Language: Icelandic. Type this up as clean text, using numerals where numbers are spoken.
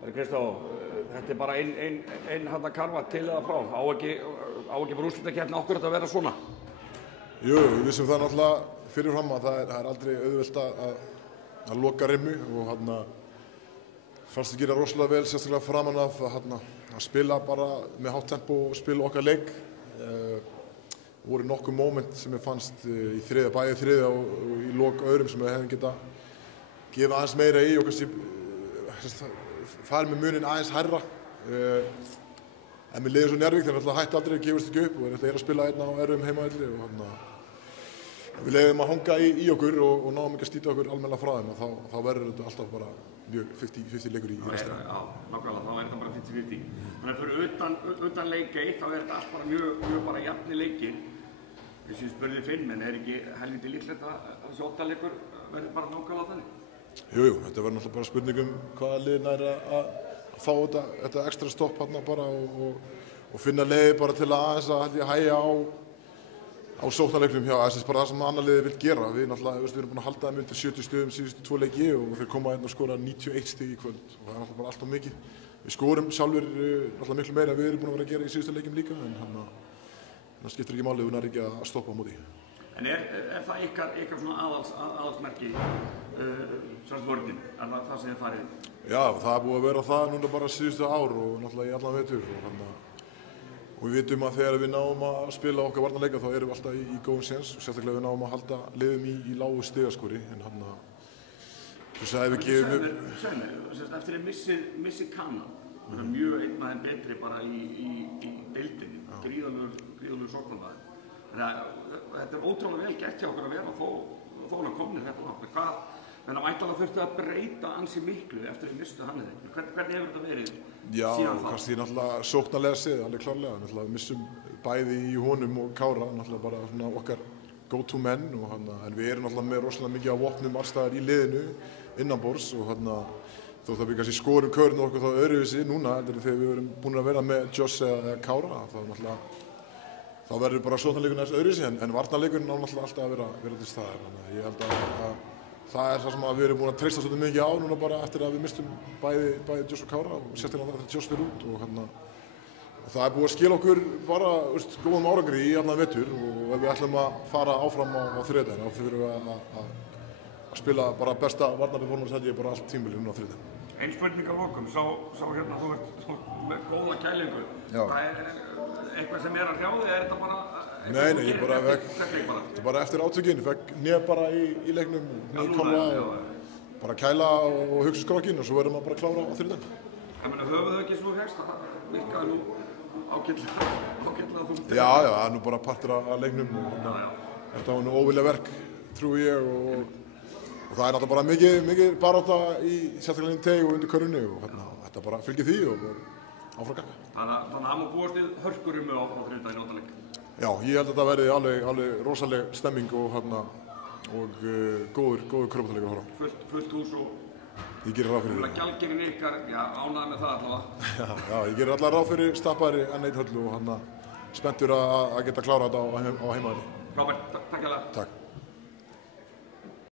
Kristó, þetta bara ein karfa til eða frá. Á ekki bara úrslitakeppni okkur að vera svona? Jú, við vissum það náttúrulega fyrirfram að það er aldrei auðvelt að loka rimmu og fannst að gera rosalega vel, sérstaklega framan af að spila bara með hátt tempo og spila okkar leik. Voru nokkuð moment sem ég fannst í bæði þriðja og í lok öðrum sem við hefðum geta gefa aðeins meira í og kannski farið með munin aðeins hærra. En mér leiði svo Njarðvík þegar alltaf hætti aldrei að gefast ekki upp og þeir að spila einn á erfiðum heimavelli og við leiðum að hanga í okkur og náðum ekki að slíta okkur almennilega frá þeim og þá verður þetta alltaf bara mjög 50-50 leikur í restina. Já, nákvæmlega, þá þetta bara 50-50. Þannig að fyrir utan leik 1 þá þetta allt bara mjög bara jafni leikir. Þess að ég spurði Finn, en ekki helviti líklegt að þessi 8 leikur verður bara nákvæmlega þannig? Jú, þetta verður náttúrulega bara spurning hvaða lið nær að fá þetta ekstra stopp bara og finna leiði bara til að aðeins að hægja á sóknarleiknum hjá SS, bara það sem annar liðið vill gera. Við erum búin að halda þeim undir 70 stigum síðustu 2 leiki og þeir koma og skora 91 stig í kvöld og það er náttúrulega bara allt of mikið. Við skorum sjálfur náttúrulega miklu meira en við erum búin að vera að gera í síðustu leikjum líka, en það skiptir ekki máli, við nær ekki að stoppa á móti. En er það ykkar svona aðalsmerki, vörnin? Er það sem þið farið? Já, það er búið að vera það núna bara síðustu ár og náttúrulega í allan vetur og við vitum að þegar við náum að spila okkar varnarleika þá erum við alltaf í góðum séns og sérstaklega við náum að halda liðum í lágu stigaskori en þú sagði við gefum upp. Segðu mig, eftir að missi Kanan, það er mjög einn af þeim betri bara í deildinni, gríðarlegur sóknarmaður. Þetta er ótrúlega vel gert hjá okkur að vera þó hann komnir þetta langt. Þannig að væntanlega þurftu að breyta ansi miklu eftir að mistu hann eða. Hvernig hefur þetta verið síðan þá? Já, kannski náttúrulega sóknarlega séð, alveg klárlega. Náttúrulega við missum bæði í honum og Kára, náttúrulega bara svona okkar go-to menn en við erum náttúrulega með rosalega mikið af vopnum allstaðar í liðinu innanborðs og þó það við kannski skorum körnu okkur þá öðruvísi núna þegar við erum búin að vera með Joss eða Kára þá verður bara sóknarleikurinn aðeins öðruvísi en varnarleikurinn á náttúrulega alltaf að vera til staðar. Ég held að það er það sem við erum búin að treysta svolítið mikið á núna bara eftir að við mistum bæði Joss og Kára og sérstaklega þegar Joss fer út og það er búið að skila okkur bara góðum árangri í allan vetur og ef við ætlum að fara áfram á þriðjudaginn þá þurfum við að spila bara besta varnarperformance held ég bara allt tímabilið núna á þriðjudaginn. Ein spurning að lokum, sá hérna þú ert með góða kælingu. Það er eitthvað sem að hrjá þig, er þetta bara Nei, ég þetta er bara eftir átökin, fekk nef bara í leiknum, nýkomla og bara kæla og hugsa skrokkinn og svo verðum við bara að klára á þriðjudaginn. Ég meina, höfum þau ekki svo hegst að það virkaði nú ágætlega þungt? Já, það er nú bara partur af leiknum og þetta var nú óvilja verk, trúi ég og það er náttúrulega bara mikið barátta í sérstaklega teg og undir körfunni og þetta bara fylgir því og áfram ganga. Þannig að það má búast við hörkurum á þriðjudaginn óttaleg? Já, ég held að þetta verði alveg rosaleg stemming og góður körfuboltaleikur að horfa. Fullt hús og ég gerir ráð fyrir gjaldgengin ykkar, já, ánægður með það allavega. Já, ég gerir allavega ráð fyrir stappaðri N1 höllu og spenntur að geta klárað þetta á heimavelli. Frábært, takk hérlega. Takk.